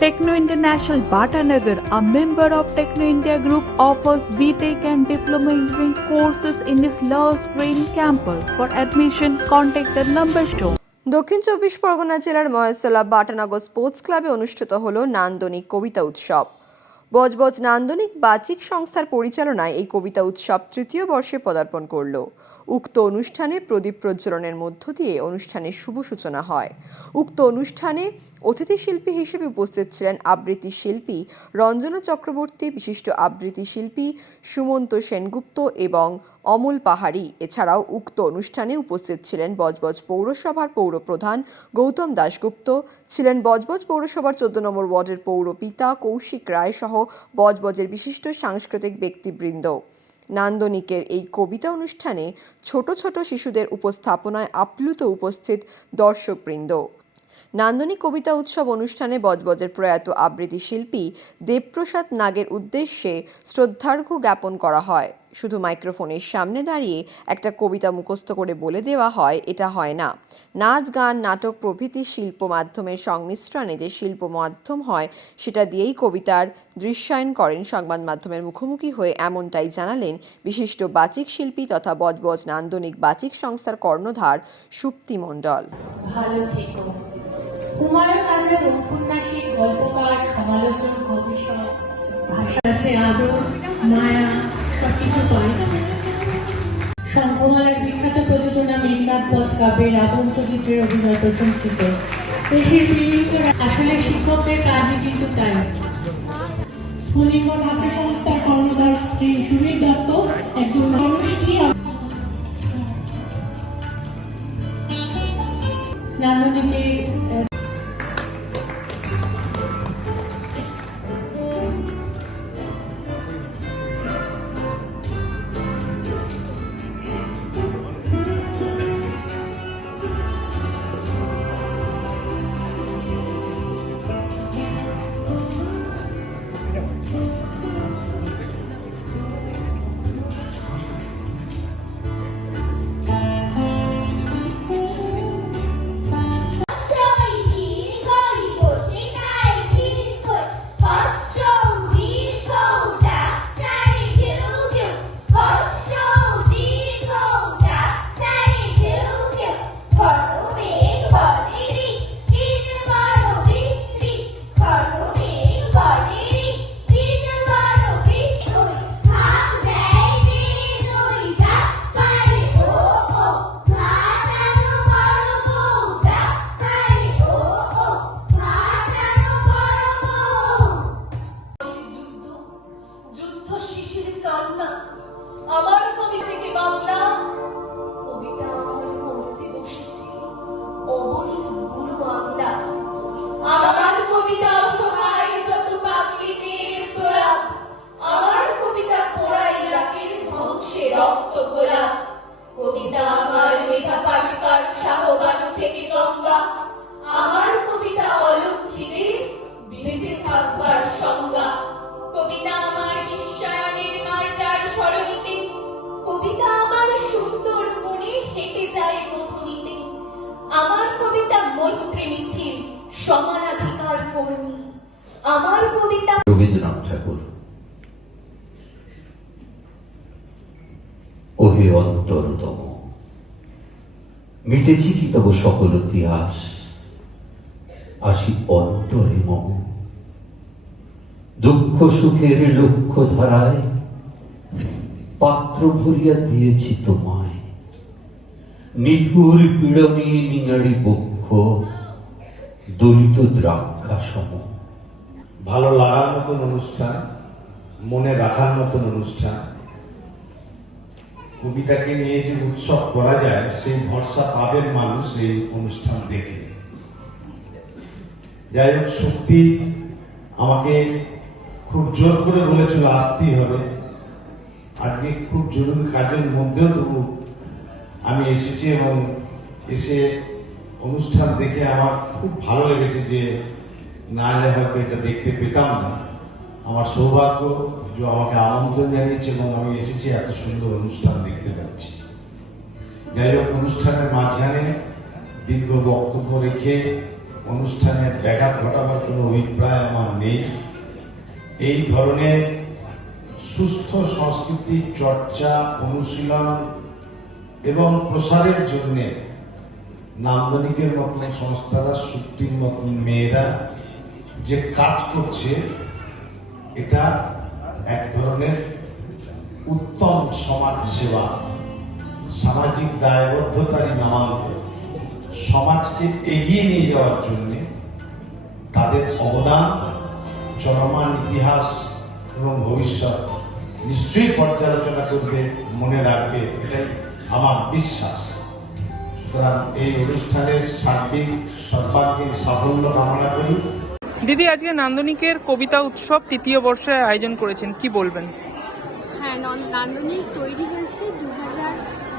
Techno International Bhatanagar, a member of Techno India Group, offers BTEC and Diploma Engineering courses in its Love Green campus. For admission, contact the number shown. দক্ষিণ চব্বিশ পরগনা জেলার Maheshtala Batanagar sports ক্লাবে অনুষ্ঠিত হল নান্দনিক কবিতা উৎসব বজবজ নান্দনিক বাচিক সংস্থার পরিচালনায় এই কবিতা উৎসব তৃতীয় বর্ষে পদার্পণ করল উক্ত অনুষ্ঠানে প্রদীপ প্রজ্বলনের মধ্য দিয়ে অনুষ্ঠানের শুভ সূচনা হয়। উক্ত অনুষ্ঠানে অতিথি শিল্পী হিসেবে উপস্থিত ছিলেন আবৃত্তি শিল্পী রঞ্জনা চক্রবর্তী, বিশিষ্ট আবৃত্তি শিল্পী সুমন্ত সেনগুপ্ত এবং অমল পাহাড়ি। এছাড়াও উক্ত অনুষ্ঠানে উপস্থিত ছিলেন বজবজ পৌরসভার পৌরপ্রধান গৌতম দাশগুপ্ত, ছিলেন বজবজ পৌরসভার চোদ্দ নম্বর ওয়ার্ডের পৌরপিতা কৌশিক রায় সহ বজবজের বিশিষ্ট সাংস্কৃতিক ব্যক্তিবৃন্দ। নান্দনিকের এই কবিতা অনুষ্ঠানে ছোট ছোট শিশুদের উপস্থাপনায় আপ্লুত উপস্থিত দর্শকবৃন্দ। নান্দনিক কবিতা উৎসব অনুষ্ঠানে বজবজের প্রয়াত আবৃত্তি শিল্পী দেবপ্রসাদ নাগের উদ্দেশ্যে শ্রদ্ধার্ঘ্য জ্ঞাপন করা হয়। শুধু মাইক্রোফোনের সামনে দাঁড়িয়ে একটা কবিতা মুখস্থ করে বলে দেওয়া হয়, এটা হয় না। নাচ, গান, নাটক প্রভৃতি শিল্প মাধ্যমের সংমিশ্রণে যে শিল্প মাধ্যম হয়, সেটা দিয়েই কবিতার দৃশ্যায়ন করেন সংবাদ মাধ্যমের মুখোমুখি হয়ে এমনটাই জানালেন বিশিষ্ট বাচিক শিল্পী তথা বজবজ নান্দনিক বাচিক সংস্থার কর্ণধার সুপ্তি মণ্ডল। ভাষা আছে আদর, মায়া সবকিছু বিখ্যাত প্রযোজনা মেঘনাথ বধ কাব্যের রাবণ চরিত্রের অভিনয় প্রশংসিত। দেশের বিভিন্ন আসলে শিক্ষকদের কাজই কিন্তু তাই। স্ফুলিঙ্গ নাট্য সংস্থার কর্ণধার শ্রী সুনীল দত্ত একজন মানুষটি নান্দনিকে কবিতা। রবীন্দ্রনাথ ঠাকুর। ওহে অন্তরতম, মিটেছি কি তব সকল ইতিহাস? আসি অন্তরে মম। দুঃখ সুখের লক্ষ্য ধারায় পাত্র ভরিয়া দিয়েছি তোমায়। নিঠুর পীড়নে নিঙাড়ি বক্ষ, দলিত দ্রাক্ষা সম ভালো লাগার মতন অনুষ্ঠান, মনে রাখার মতন অনুষ্ঠান। কবিতাকে নিয়ে যে উৎসব করা যায়, সেই ভরসা পাবেন মানুষ এই অনুষ্ঠান দেখে। যাই হোক, সত্যি আমাকে খুব জোর করে বলেছিল, আসতেই হবে। আজকে খুব জরুরি কাজের মধ্যেও তবু আমি এসেছি এবং এসে অনুষ্ঠান দেখে আমার খুব ভালো লেগেছে যে না এলে হয়তো এটা দেখতে পেতাম না। আমার সৌভাগ্য, যে আমাকে আমন্ত্রণ জানিয়েছে এবং আমি এসেছি, এত সুন্দর অনুষ্ঠান দেখতে পাচ্ছি। যাই হোক, অনুষ্ঠানের মাঝখানে দীর্ঘ বক্তব্য রেখে অনুষ্ঠানের ব্যাঘাত ঘটাবার কোনো অভিপ্রায় আমার নেই। এই ধরনের সুস্থ সংস্কৃতি, চর্চা, অনুশীলন এবং প্রসারের জন্যে নান্দনিকের মতন সংস্থারা সুক্তির মতন মেয়েরা যে কাজ করছে, এটা এক ধরনের উত্তম সমাজ সেবা। সামাজিক দায়বদ্ধতারই নামাঙ্ক। সমাজকে এগিয়ে নিয়ে যাওয়ার জন্য তাদের অবদান, চলমান ইতিহাস এবং ভবিষ্যৎ নিশ্চয়ই পর্যালোচনা করবে, মনে রাখবে, এটাই আমার বিশ্বাস। সুতরাং এই অনুষ্ঠানের সার্বিক সর্বাঙ্গীন সাফল্য কামনা করি। দিদি, আজকে নান্দনিকের কবিতা উৎসব তৃতীয় বর্ষে আয়োজন করেছেন, কি বলবেন? হ্যাঁ নন- নান্দনিক তৈরি হয়েছে দু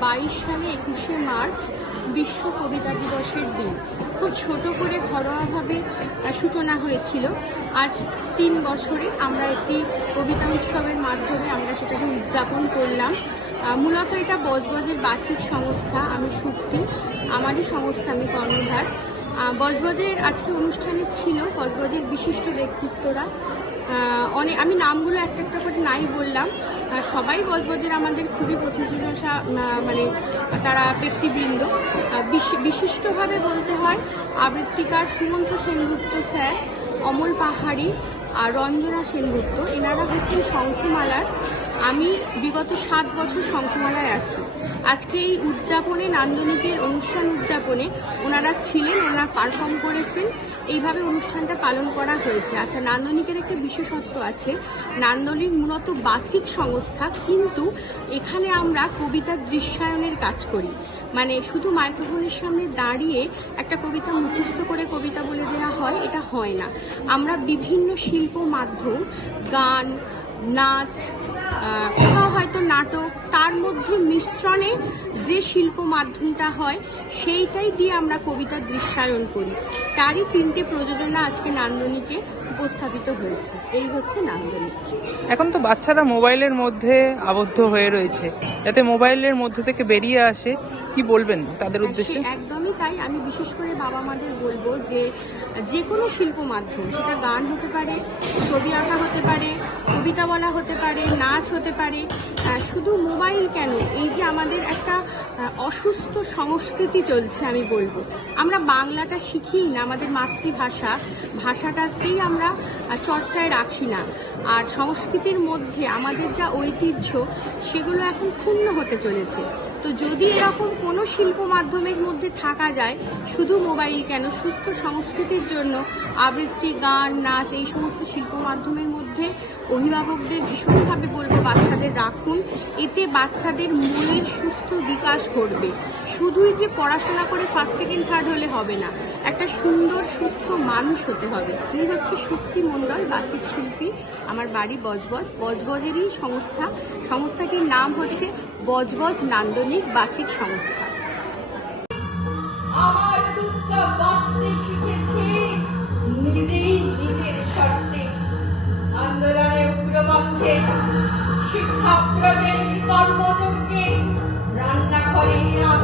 বাইশ সালে একুশে মার্চ, বিশ্ব কবিতা দিবসের দিন। খুব ছোট করে ঘরোয়াভাবে সূচনা হয়েছিল। আজ তিন বছরে আমরা একটি কবিতা উৎসবের মাধ্যমে আমরা সেটাকে উদযাপন করলাম। মূলত এটা বজবজের বাচিক সংস্থা, আমি সুক্তি আমারই সংস্থা, আমি কর্ণধার। বজবজের আজকে অনুষ্ঠানে ছিল, বজবজের বিশিষ্ট ব্যক্তিত্বরা। অনেক আমি নামগুলো একটা একটা করে নাই বললাম। সবাই বজবজের আমাদের খুবই প্রতিষ্ঠা মানে তারা ব্যক্তিবৃন্দ। বিশি- বিশিষ্টভাবে বলতে হয়, আবৃত্তিকার সুমন্ত সেনগুপ্ত স্যার, অমল পাহাড়ি আর রঞ্জনা সেনগুপ্ত। এনারা হচ্ছেন শঙ্খমালার আমি বিগত সাত বছর শঙ্খমালায় আছি। আজকে এই উদযাপনে, নান্দনিকের অনুষ্ঠান উদযাপনে ওনারা ছিলেন, ওনারা পারফর্ম করেছেন। এইভাবে অনুষ্ঠানটা পালন করা হয়েছে। আচ্ছা নান্দনিকের একটা বিশেষত্ব আছে। নান্দনিক মূলত বাচিক সংস্থা, কিন্তু এখানে আমরা কবিতার দৃশ্যায়নের কাজ করি। মানে শুধু মাইক্রোফোনের সামনে দাঁড়িয়ে একটা কবিতা মুখস্থ করে কবিতা বলে দেওয়া হয়, এটা হয় না। আমরা বিভিন্ন শিল্প মাধ্যম, গান নাচ কোথাও হয়তো নাটক তার মধ্যে মিশ্রণে যে শিল্প মাধ্যমটা হয় সেইটাই দিয়ে আমরা কবিতার দৃশ্যায়ন করি। তারই তিনটে প্রযোজনা আজকে নান্দনিকে উপস্থাপিত হয়েছে। এই হচ্ছে নান্দনিক। এখন তো বাচ্চারা মোবাইলের মধ্যে আবদ্ধ হয়ে রয়েছে। যাতে মোবাইলের মধ্যে থেকে বেরিয়ে আসে কি বলবেন তাদের উদ্দেশ্যে সে একদমই তাই আমি বিশেষ করে বাবা মাদের বলব যে যে কোনো শিল্প মাধ্যম, সেটা গান হতে পারে, ছবি আঁকা হতে পারে কবিতা বলা হতে পারে, নাচ হতে পারে শুধু মোবাইল কেন? এই যে আমাদের একটা অসুস্থ সংস্কৃতি চলছে আমি বলব। আমরা বাংলাটা শিখিই না, আমাদের মাতৃভাষা, ভাষাটাকেই আমরা চর্চায় রাখি না। আর সংস্কৃতির মধ্যে আমাদের যা ঐতিহ্য, সেগুলো এখন ক্ষুণ্ণ হতে চলেছে। তো যদি এরকম কোনো শিল্প মাধ্যমের মধ্যে থাকা যায়, শুধু মোবাইল কেন? সুস্থ সংস্কৃতির জন্য আবৃত্তি, গান, নাচ, এই সমস্ত শিল্প মাধ্যমের মধ্যে অভিভাবকদের ভীষণভাবে বলব বাচ্চাদের রাখুন। এতে বাচ্চাদের মনের সুস্থ বিকাশ ঘটবে। শুধুই যে পড়াশোনা করে ফার্স্ট সেকেন্ড থার্ড হলে হবে না, একটা সুন্দর, সুস্থ মানুষ হতে হবে। আমি হচ্ছে শক্তি মণ্ডল বাচিক শিল্পী আমার বাড়ি বজবজ। বজবজেরই সংস্থা। সংস্থাটির নাম হচ্ছে বজবজ নান্দনিক বাচিক সংস্থা। শিক্ষাপ্রদের কর্মযজ্ঞে রান্নাঘরে আগুন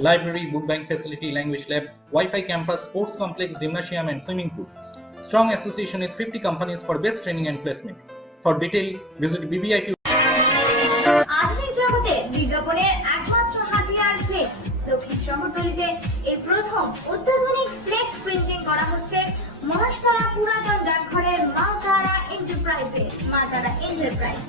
library, book bank facility, language lab, Wi-Fi campus, sports complex, gymnasium and swimming pool. Strong association is 50 companies for best training and placement. For detail, visit BBIQ. Maheshtala পুরাতন ডাকঘরের মাতারা এন্টারপ্রাইজে মাতারা এন্টারপ্রাইজ